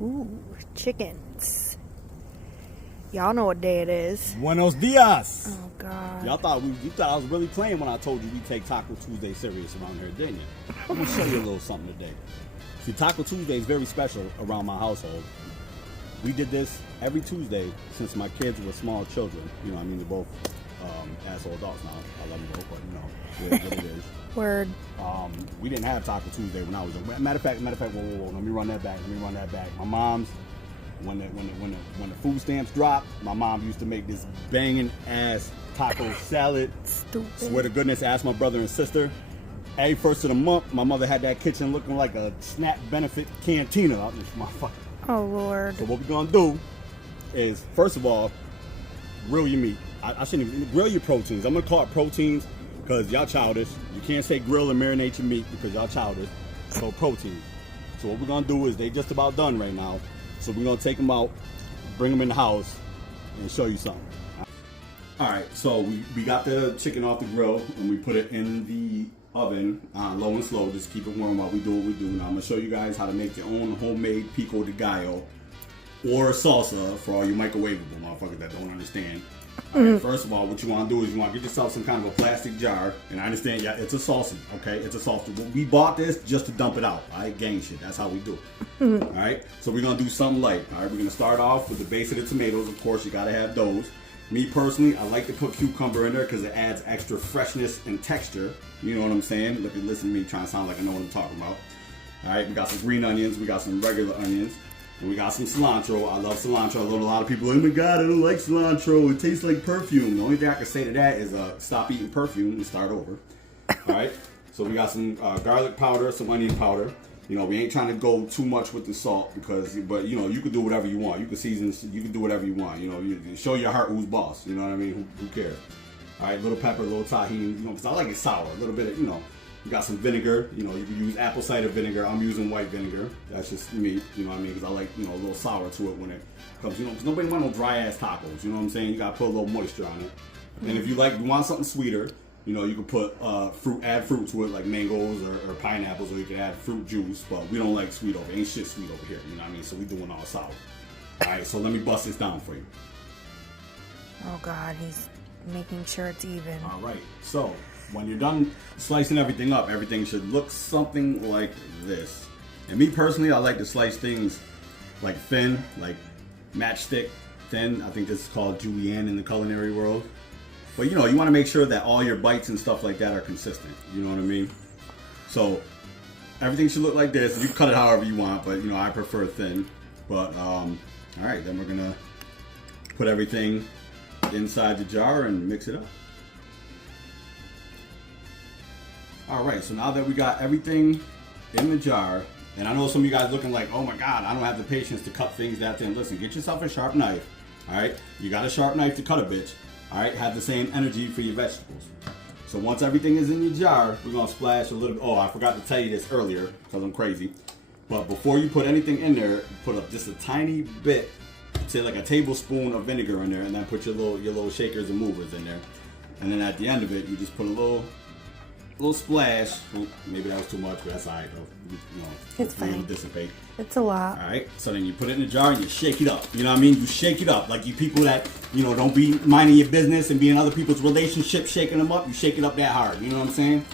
Ooh, chickens. Y'all know what day it is. Buenos dias. Oh, God. You thought I was really playing when I told you we take Taco Tuesday serious around here, didn't you? I'm going to show you a little something today. See, Taco Tuesday is very special around my household. We did this every Tuesday since my kids were small children. You know, I mean, they're both asshole adults now. I love them both, but, you know, what it is. Word. We didn't have Taco Tuesday when I was young. Matter of fact, whoa, let me run that back. My mom's, when the food stamps dropped, my mom used to make this banging ass taco salad. Stupid. Swear to goodness, ask my brother and sister. Every first of the month, my mother had that kitchen looking like a SNAP benefit cantina out this motherfucker. Oh, Lord. So what we're gonna do is, first of all, grill your meat. I shouldn't even grill your proteins. I'm gonna call it proteins because y'all childish. You can't say grill and marinate your meat because y'all childish. So protein. So what we're gonna do is they just about done right now. So we're gonna take them out, bring them in the house, and show you something. All right. So we got the chicken off the grill and we put it in the oven, low and slow. Just keep it warm while we do what we do. Now I'm gonna show you guys how to make your own homemade pico de gallo or salsa for all you microwavable motherfuckers that don't understand. All right, first of all, what you want to do is you want to get yourself some kind of a plastic jar. And I understand, yeah, it's a salsa, okay? It's a salsa. We bought this just to dump it out, all right? Gang shit. That's how we do it. All right? So we're going to do something light, all right? We're going to start off with the base of the tomatoes. Of course, you got to have those. Me, personally, I like to put cucumber in there because it adds extra freshness and texture. You know what I'm saying? Look, listen to me trying to sound like I know what I'm talking about. All right? We got some green onions. We got some regular onions. And we got some cilantro. I love cilantro. I know a lot of people, oh my God, I don't like cilantro. It tastes like perfume. The only thing I can say to that is stop eating perfume and start over. All right? So we got some garlic powder, some onion powder. You know, we ain't trying to go too much with the salt but, you know, you can do whatever you want. You can season, you can do whatever you want. You know, you show your heart who's boss. You know what I mean? Who cares? All right, little pepper, little tahini, you know, because I like it sour. A little bit of, you know. You got some vinegar, you know, you can use apple cider vinegar. I'm using white vinegar. That's just me, you know what I mean? Because I like, you know, a little sour to it when it comes, you know, because nobody wants no dry ass tacos, you know what I'm saying? You got to put a little moisture on it. And if you want something sweeter, you know, you can put add fruit to it, like mangoes or pineapples, or you can add fruit juice, but we don't like sweet over, ain't shit sweet over here, you know what I mean? So we doing all sour. All right, so let me bust this down for you. Oh, God, he's making sure it's even. All right, so when you're done slicing everything up, everything should look something like this. And me personally, I like to slice things like thin, like matchstick thin. I think this is called julienne in the culinary world. But you know, you want to make sure that all your bites and stuff like that are consistent. You know what I mean? So everything should look like this. You can cut it however you want, but you know, I prefer thin. But all right, then we're gonna put everything inside the jar and mix it up. All right, so now that we got everything in the jar, and I know some of you guys looking like, oh my God, I don't have the patience to cut things that thin. Listen, get yourself a sharp knife, all right? You got a sharp knife to cut a bitch, all right? Have the same energy for your vegetables. So once everything is in your jar, we're gonna splash a little bit. Oh, I forgot to tell you this earlier because I'm crazy. But before you put anything in there, put up just a tiny bit, say like a tablespoon of vinegar in there, and then put your little shakers and movers in there. And then at the end of it, you just put a little splash. Maybe that was too much, but that's all right though. You know, it's fine. It'll dissipate. It's a lot. All right. So then you put it in the jar and you shake it up. You know what I mean? You shake it up like you people that, you know, don't be minding your business and be in other people's relationships, shaking them up. You shake it up that hard. You know what I'm saying?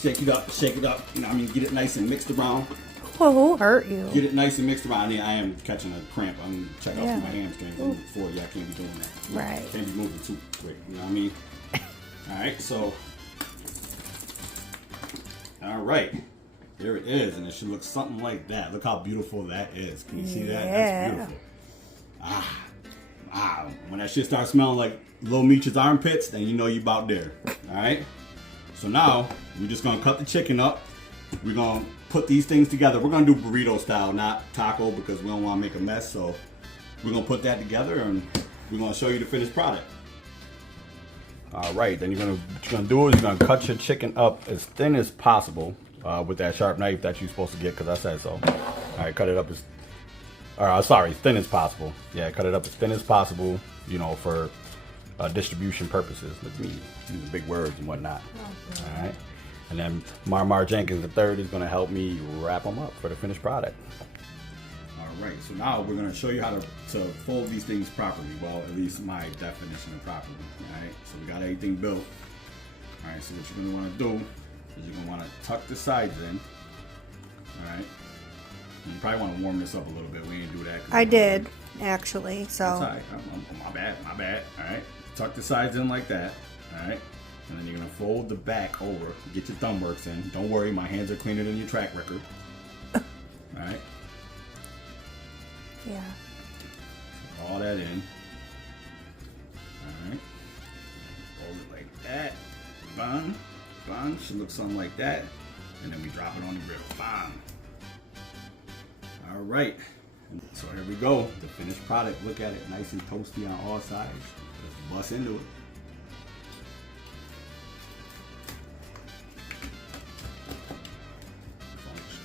Shake it up, shake it up. You know what I mean? Get it nice and mixed around. Who hurt you? Get it nice and mixed around. I am catching a cramp. I'm checking out for my hamstrings. I'm 40. I can't be doing that. Right. Can't be moving too quick. You know what I mean? All right. So. All right, there it is, and it should look something like that. Look how beautiful that is. Can you see that? That's beautiful. When that shit starts smelling like Lil Meech's armpits, then you know you about there. All right. So now we're just gonna cut the chicken up. We're gonna put these things together. We're gonna do burrito style, not taco, because we don't want to make a mess. So we're gonna put that together, and we're gonna show you the finished product. All right, then what you're gonna do is you're gonna cut your chicken up as thin as possible with that sharp knife that you're supposed to get, because I said so. All right, cut it up as thin as possible. Yeah, cut it up as thin as possible, you know, for distribution purposes. Look at me using big words and whatnot. All right, and then Marmar Jenkins III is gonna help me wrap them up for the finished product. Alright, so now we're going to show you how to fold these things properly. Well, at least my definition of properly. Alright, so we got everything built. Alright, so what you're going to want to do is you're going to want to tuck the sides in. Alright. You probably want to warm this up a little bit. We didn't do that. I did, actually, That's so. alright. My bad. Alright. Tuck the sides in like that. Alright. And then you're going to fold the back over. Get your thumb works in. Don't worry, my hands are cleaner than your track record. Alright. Yeah. All that in. Alright. Fold it like that. Bang. Bang. Should look something like that. And then we drop it on the grill. Bang. Alright. So here we go. The finished product. Look at it. Nice and toasty on all sides. Let's bust into it.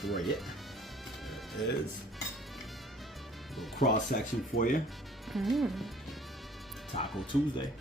Destroy it. There it is. A little cross section for you. Taco Tuesday.